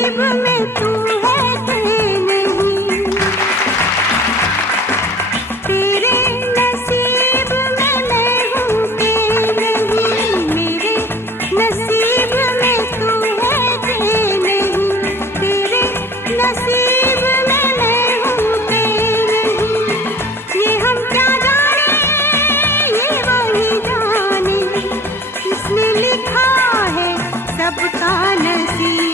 नसीब में तू है कि नहीं, तेरे नसीब में मैं हूँ कि नहीं, मेरे नसीब में तू है कि नहीं, तेरे नसीब में मैं हूँ कि नहीं। ये हम क्या जाने, ये वही जाने, किसने लिखा है सबका नसीब।